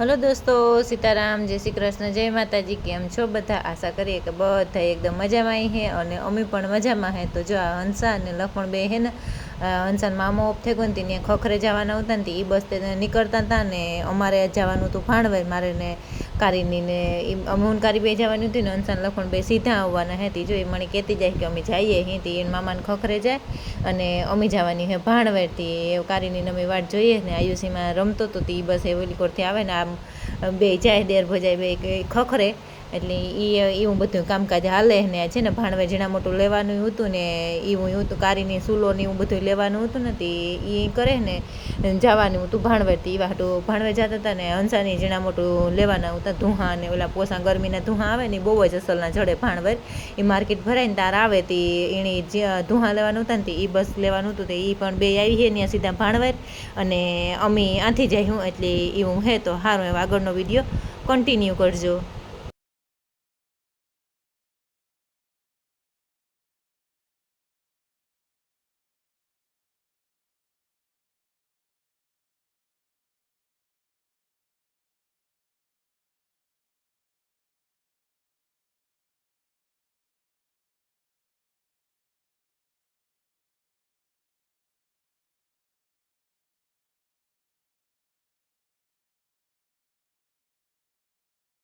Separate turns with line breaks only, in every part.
Hello દોસ્તો, સીતારામ, જય શ્રી કૃષ્ણ, જય માતાજી, કેમ છો બધા? આશા કરીએ કે બધા એકદમ મજામાં હે અને અમે પણ મજામાં હે. તો જો આ હંસા અને લખમણ બે હે ને હંસાનો મામો ઓફ થઈ ગયો ને ત્યાં ખખરે જવાના હતા ને એ બસ તે નીકળતા હતા ને અમારે જવાનું હતું ભાણવે મારે ને કારીની ને કારી બે જવાની હતી ને હંસા લખણ બે સીધા આવવાના હતી જો એ મને કહેતી જાય કે અમે જઈએ હી. તે એના મામાને ખખરે જાય અને અમે જવાની હે ભાણવેરથી એ કારીની અમે વાટ જોઈએ ને આયુષીમાં રમતો તો તે બસ એ ઓલી કોરથી આવે ને આમ બે જાય દેર ભજાય, બે ખખરે. એટલે એ એવું બધું કામકાજ હાલે ને છે ને ભાણવે ઝીણા મોટું લેવાનું હતું ને એવું હતું કારીની સૂલો ને એવું બધું લેવાનું હતું ને તે એ કરે ને જવાનું હતું ભાણવેરથી એવા હાટું ભાણવે જતા હતા ને હંસાની ઝીણા મોટું લેવાના હતા ધુહા ને ઓલા પોસા ગરમીના ધુહા આવે ને બહુ જ અસલના જડે ભાણવેર એ માર્કેટ ભરાય ને તાર આવે તે એણે જે ધુહા લેવાનું હતા ને તે એ બસ લેવાનું હતું તે એ પણ બે આવી છે ત્યાં સીધા ભાણવેર અને અમે આથી જાય હું એટલે એવું હે તો સારું એવો આગળનો વીડિયો કન્ટિન્યુ કરજો.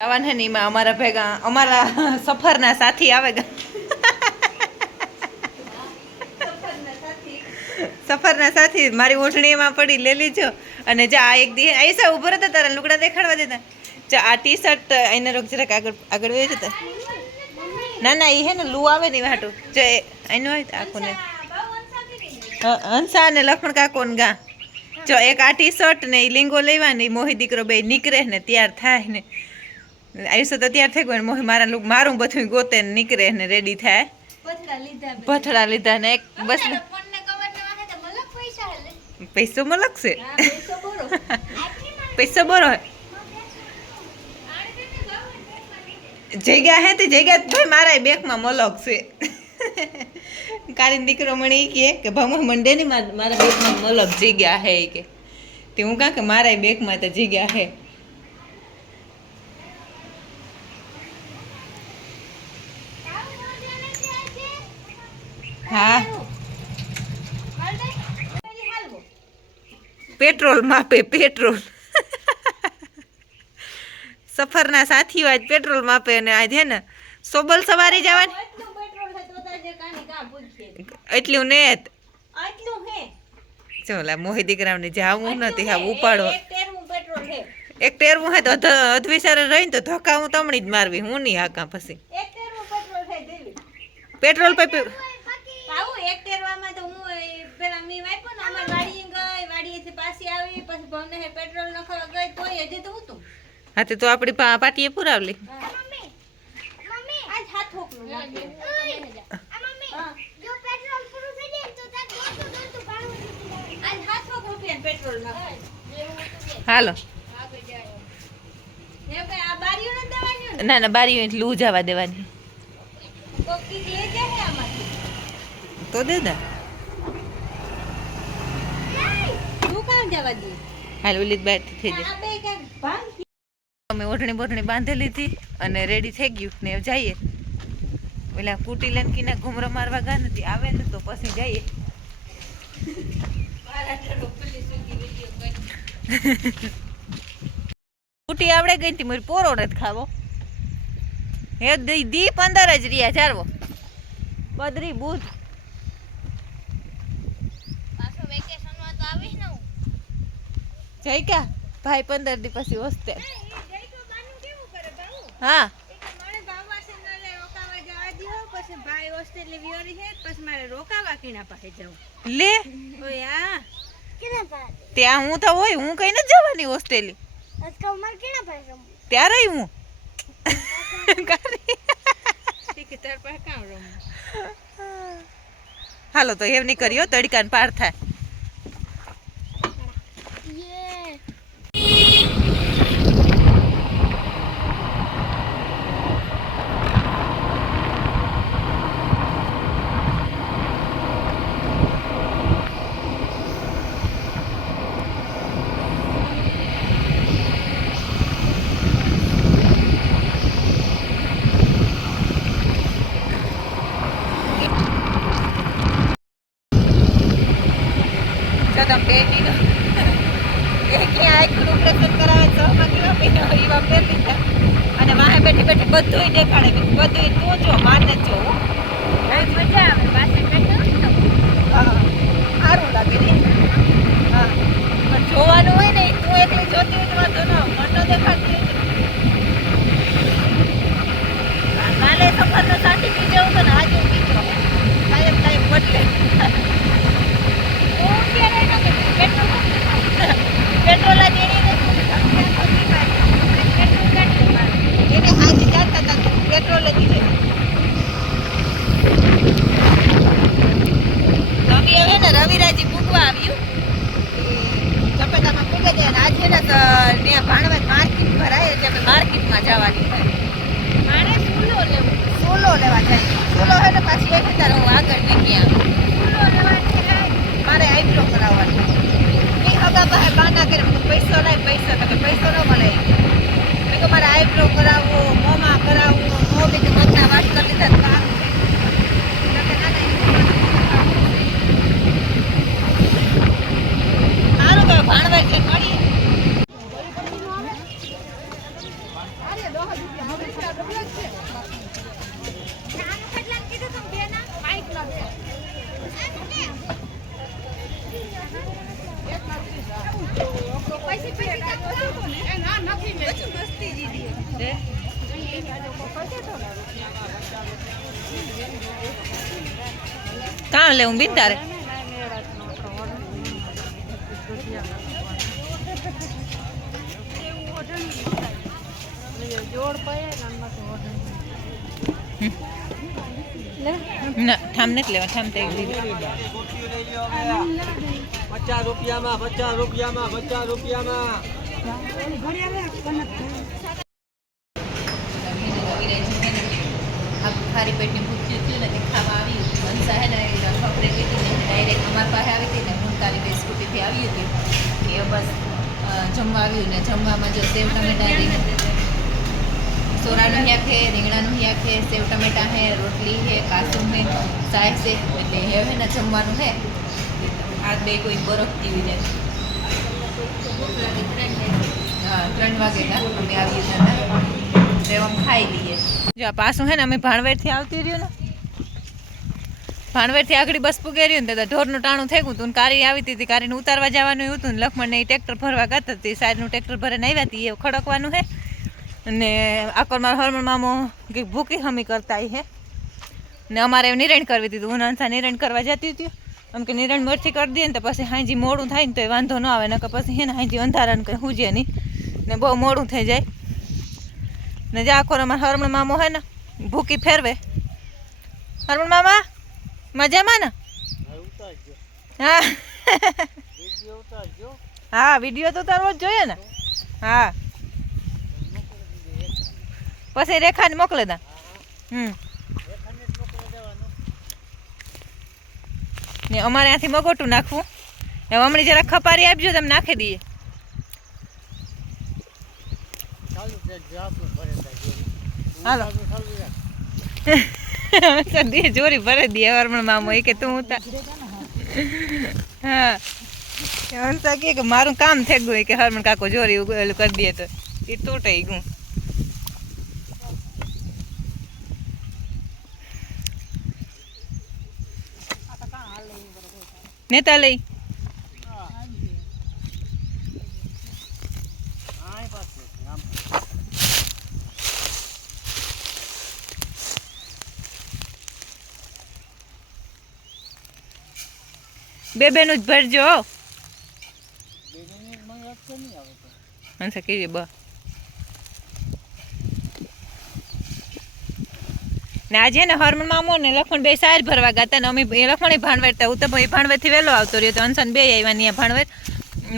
આવવાના ને એમાં અમારા ભેગા, અમારા સફરના સાથી આવે ગા. સફરના સાથી, મારી ઊંટણીમાં પડી, લે લીજો. અને જા, આ એક દી આઈસા ઊભો રહેતા, તારા લુગડા દેખાડવા દેતા. જા, આ ટી શર્ટ એને રોક જરાક આગળ આગળ વહી જતા. ના ના એ હે ને, લૂ આવે ને વાટું જો એનું હોય આખું હંસા અને લખણ કાકો ને ગા. જો, એક આ ટી શર્ટ ને એ લીંગો લેવાની, મોહી દીકરો બે નીકળે ને, તૈયાર થાય ને. આયુષ્ય તો તૈયાર થઈ ગયો મોહી મારા લુક મારું બધું ગોતે ને નીકળે ને રેડી થાય. ભથડા લીધા ને એક બસ પૈસો મલકશે પૈસો બરો. જગ્યા હે. તે જગ્યા તો ભાઈ મારા બેગમાં મલક છે. કાલે દીકરો મને એ કહે કે ભમો મંડે ને મારા મારા બેગમાં મલક જગ્યા હે. ઈ કે તે હું કાં કે મારા બેગમાં તો જગ્યા હે. હા. પેટ્રોલ માપે પેટ્રોલ. સફરના સાથીઓ આજ પેટ્રોલ માપે અને આજ છે ને સોબલ સવારી જવાની? એટલું ને ચોલા મોહી દીકરાઓને જાવું નથી હા ઉપાડો. એક ટેરવું હે તો અધ- અધવિચારે રહીને તો ધક્કા હું તમણી જ મારવી હું નહીં હાકા પછી. પેટ્રોલ પૈપ
આવું એક ટેરવામાં તો હું એ પેલા મી વાપ્યો ને અમાર વાડીએ ગઈ વાડીએથી પાછી આવી પછી ભવને હે પેટ્રોલ નખાવા ગઈ તોય હજી તો હતું
હા તે તો આપણી પા- પાટીએ પુરાવલી.
Mummy mummy. આજ હાથ હોકલું લાગે. હા. આજ હાથ હોક રૂપિયા પેટ્રોલ નખાય
હાલો
ને ભાઈ આ બારીઓ ન દેવાની ને
ના ના બારી લૂ જવા દેવાની
કોક કી દે જાય આમાંથી
તો દે ને
તું કાં જવા દે?
હાલ ઓલી બારથી થઈ જાય. અમે ઓઢણી બોઢણી બાંધી લીધી અને રેડી થઈ ગયું ને જઈએ. પેલા કુટી લનકીના ઘુમરો મારવા ગયા નથી આવે ને તો પછી જઈએ. કુટી આવડે ગઈ હતી મારી પોરો નથી ખાવો. હે દી દી પંદર જ રહ્યા ચારવો બદરી બુધ
પાછો વેકેશનમાં તો આવીશ ને હું
જઈ ક્યાં? ભાઈ પંદર દી પછી
બાઉ
હા.
મારે બાવા છે ને રોકાવા જવા દ્યો પછી ભાઈ હોસ્ટેલની છે પછી મારે રોકાવા કીના પાસે જવું.
લે?
ઓય આ
ત્યાં હું તો હોય હું કઈ નથી જવાની હોસ્ટેલી. ત્યારે હું હાલો તો એમ નહીં કર્યો તડકાને પાર થાય. બધુંય દેખાડે કે બધુંય તું જો માને જો.
મજા આવે.
સારું લાગે ને. હા. પણ જોવાનું હોય ને તું એટલી જોતી હોય તો વાંધો ન મન દેખાડતી હોય તો. કાલે સફરનો સાથી પી જવું તો ને આજે પીજો કાયમ કાયમ બદલે
હું ક્યારે એનો કે પેટ્રોલ
પેટ્રોલ જ એની નથી.
પેટ્રોલ કાઢી મારે
એને હાજી જાતા હતા પેટ્રોલ જ ઈ રવિ હવે ને રવિરાજી પૂગવા આવ્યું ચપેટામાં પૂગે છે ને તો ત્યાં ભાણવત માર્કેટ ભરાય એટલે માર્કેટમાં જવાની થાય
મારે સૂલો લેવો.
સોલો લેવા જાય. સોલો હે ને પાછી એક તાર હું આગળ નીકળી
સૂલો થાય
મારે આઈબ્રો કરાવવાનો એ હગા પાસે બાના કરે. મેં પૈસો લાય પૈસો તો કે પૈસો ન મળે. મેં તો મારે આઈબ્રો કરાવવો મોમાં કરાવવો મો બીજું મગના વાટ કરી લીધા તો કામ છે. તો કે ના, ના, એ સારું તો ભાણવાર છે મળીએ
નાનું કેટલાને કીધું તું બેના માઈક લો બે પૈસે પૈસે ના નથી મેં
કાં લેવું બી તારે ના ઠામ નથી લેવા ઠામ
પચાસ રૂપિયામાં પચાસ રૂપિયામાં પચાસ રૂપિયામાં
ખારી પેટની ભૂખ્યું થયું ને તે ખાવા આવી હતી મનસા હે ને એ ખબરે લીધી ને ડાયરેક્ટ અમારી પાસે આવી હતી ને હું કાલી બે સ્કૂટીથી આવી હતી એ બસ અ, જમવા આવ્યું ને જમવામાં જો સેવ ટમેટા રીંગ- સોરાનું શાક હે રીંગણાનું શાક હે સેવ ટમેટા હે રોટલી હે કાસું હે સાય છે એટલે હવે ને જમવાનું હે આ બે કોઈ બરફ પીવી જાય. હા ત્રણ વાગે ના અમે આવી હતા તો એમ ખાઈ લઈએ. જો આ પાછું હે ને અમે ભાણવેરથી આવતી રહ્યું ને ભાણવેરથી આગળ બસ પૂગે રહ્યું ને તો ઢોરનું ટાણું થઈ ગયું હતું ને કારી આવી હતી, કારીને ઉતારવા જવાનું હતું ને લખમણને ટ્રેક્ટર ભરવા ગાતા હતી. સાઈડનું ટ્રેક્ટર ભરીને આવ્યા હતી એ ખડકવાનું હે. અને આકોર મારા હરમણ મામો કંઈક ભૂકી હમી કરતા હે. ને અમારે એવું નિરણ કરવી હતી હું અંસા નિરણ કરવા જતી હતી. આમ કે નિરણ મરથી કરી દઈએ ને તો પછી હાંજી મોડું થાય ને તો એ વાંધો ન આવે, નકર પછી હે ને હાંજી અંધારા ને કંઈ હુજે નહીં. ને બહુ મોડું થઈ જાય. ને જે આખો અમારા હરમણ મામો હે ને, ભૂકી ફેરવે. હરમણ મામા? મજામાં ને? હા. હા વીડિયો તો તારો જ જોઈએ ને? હા. પછી રેખાને મોકલે દા. હમ. ને અમારે ત્યાંથી મગોટું નાખવું. હવે હમણાં જરા ખપારી આપજો તમે નાખી દઈએ. હાલો. સદી જોરી ભરે દે હરમણ મામો એ કે તું ઉતા હા. હંસા કે મારું કામ થઈ ગયું કે હરમણ કાકો જોરી ઓલું કરી દે તો એ તૂટાઈ ગયું. નેતા લઈ. બે બેનું જ ભરજો હો. કીધી બ. ને આજે ને હરમણ મામો ને લખણ બે સાર ભરવા ગયા હતા ને અમે એ લખમણ ભાણવેર હું તો ભાઈ ભાણવેરથી વહેલો આવતો રહ્યો તો અનસન બે આવ્યા ત્યાં ભાણવેર.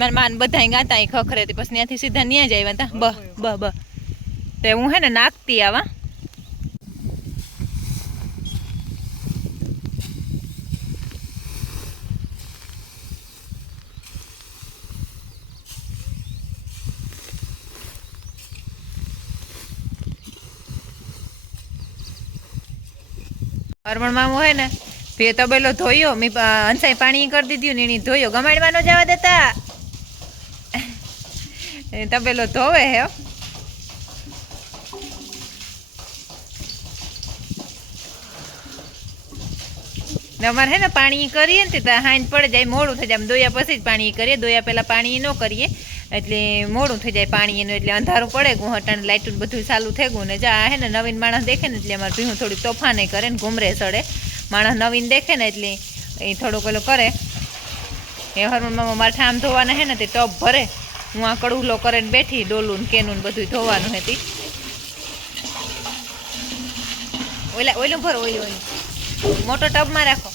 મારા માન બધા ગાતા અહીં ખખરે હતી પછી ત્યાંથી સીધા ત્યાં જ આવ્યા હતા. બ બ બ. તે હું હે ને નાખતી આવા. હરમણ મામો હે ને પે તબેલો ધોયો, મેં હંસાઈ પાણી કરી દીધું ને એની ધોયો ગમાડવાનો જવા દેતા તબેલો ધોવે હે. ને અમારે હે ને પાણી કરીએ ને તે હાંજ પડે જાય, મોડું થઈ જાય દોયા પછી જ પાણી કરીએ દોયા પહેલાં પાણી ન કરીએ એટલે મોડું થઈ જાય પાણી એનું, એટલે અંધારું પડે ગુહટાને લાઇટું બધું ચાલુ થઈ ગયું ને જા હે ને નવીન માણસ દેખે ને એટલે અમારે ભીહું થોડી તોફાને કરે ને ઘૂમરે સડે. માણસ નવીન દેખે ને એટલે એ થોડુંક ઓલું કરે. એ હરમનમાં મારે ઠામ ધોવાના હે ને તે ટબ ભરે. હું આ કડુલો કરે ને બેઠી, ડોલું ને કેનું બધું ધોવાનું હતી ઓલા ઓયલું ભરો ઓયલું ઓયલું મોટો ટબમાં રાખો.